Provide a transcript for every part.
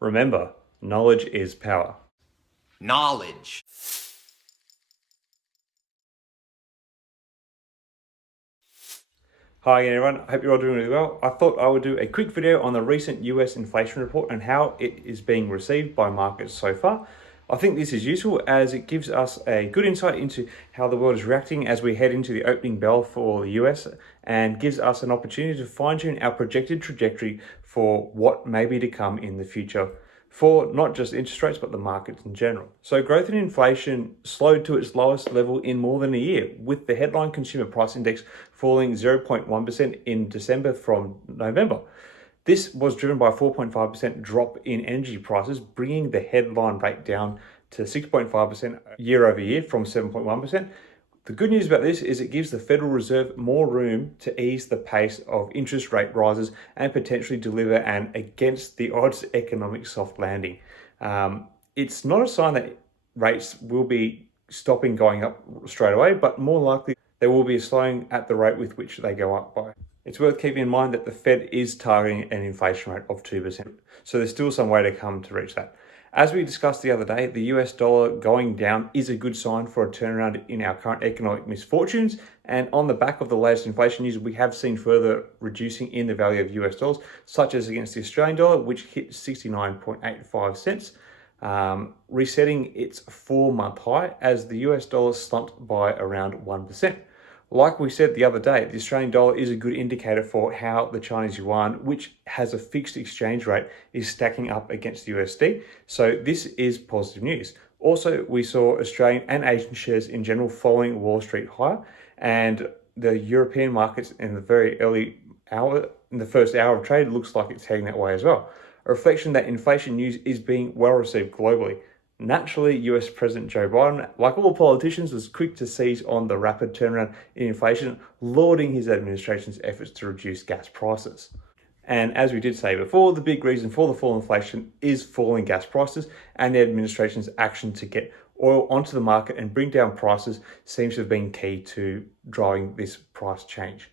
Remember, knowledge is power. Knowledge. Hi again everyone, I hope you're all doing really well. I thought I would do a quick video on the recent US inflation report and how it is being received by markets so far. I think this is useful as it gives us a good insight into how the world is reacting as we head into the opening bell for the US and gives us an opportunity to fine tune our projected trajectory for what may be to come in the future for not just interest rates, but the markets in general. So growth in inflation slowed to its lowest level in more than a year, with the headline consumer price index falling 0.1% in December from November. This was driven by a 4.5% drop in energy prices, bringing the headline rate down to 6.5% year over year from 7.1%. The good news about this is it gives the Federal Reserve more room to ease the pace of interest rate rises and potentially deliver an against the odds economic soft landing. It's not a sign that rates will be stopping going up straight away, but more likely there will be a slowing at the rate with which they go up by. It's worth keeping in mind that the Fed is targeting an inflation rate of 2%, so there's still some way to come to reach that. As we discussed the other day, the US dollar going down is a good sign for a turnaround in our current economic misfortunes. And on the back of the latest inflation news, we have seen further reducing in the value of US dollars, such as against the Australian dollar, which hit 69.85 cents, resetting its 4-month high as the US dollar slumped by around 1%. Like we said the other day, the Australian dollar is a good indicator for how the Chinese yuan, which has a fixed exchange rate, is stacking up against the USD. So this is positive news. Also, we saw Australian and Asian shares in general following Wall Street higher, and the European markets in the very early hour, in the first hour of trade, looks like it's heading that way as well. A reflection that inflation news is being well received globally. Naturally, US President Joe Biden, like all politicians, was quick to seize on the rapid turnaround in inflation, lauding his administration's efforts to reduce gas prices. And as we did say before, the big reason for the fall in inflation is falling gas prices, and the administration's action to get oil onto the market and bring down prices seems to have been key to driving this price change.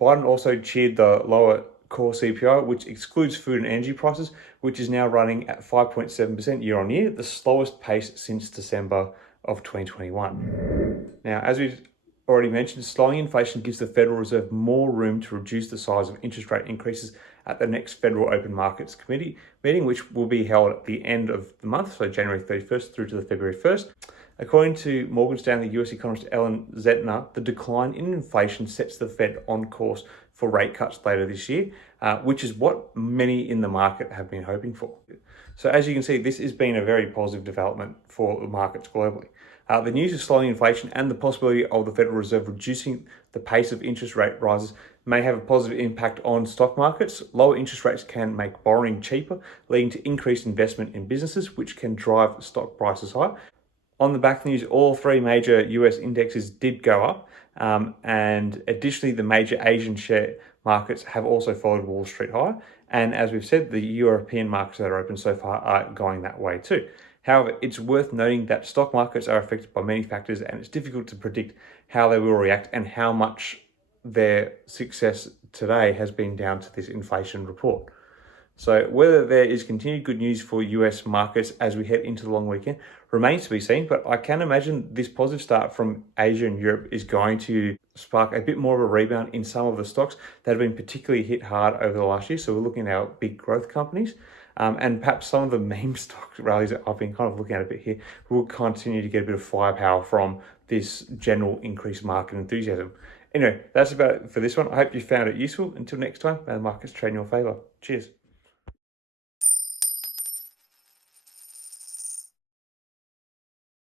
Biden also cheered the lower core CPI, which excludes food and energy prices, which is now running at 5.7% year on year, the slowest pace since December of 2021. Now, as we've already mentioned, slowing inflation gives the Federal Reserve more room to reduce the size of interest rate increases at the next Federal Open Markets Committee meeting, which will be held at the end of the month, so January 31st through to the February 1st. According to Morgan Stanley US economist Ellen Zentner, the decline in inflation sets the Fed on course for rate cuts later this year, which is what many in the market have been hoping for. So as you can see, this has been a very positive development for the markets globally. The news of slowing inflation and the possibility of the Federal Reserve reducing the pace of interest rate rises may have a positive impact on stock markets. Lower interest rates can make borrowing cheaper, leading to increased investment in businesses, which can drive stock prices higher. On the back news, all three major US indexes did go up, and additionally, the major Asian share markets have also followed Wall Street higher. And as we've said, the European markets that are open so far are going that way too. However, it's worth noting that stock markets are affected by many factors, and it's difficult to predict how they will react and how much their success today has been down to this inflation report. So whether there is continued good news for US markets as we head into the long weekend remains to be seen, but I can imagine this positive start from Asia and Europe is going to spark a bit more of a rebound in some of the stocks that have been particularly hit hard over the last year. So we're looking at our big growth companies, and perhaps some of the meme stock rallies that I've been kind of looking at a bit here will continue to get a bit of firepower from this general increased market enthusiasm. Anyway, that's about it for this one. I hope you found it useful. Until next time, may the markets trade in your favor. Cheers.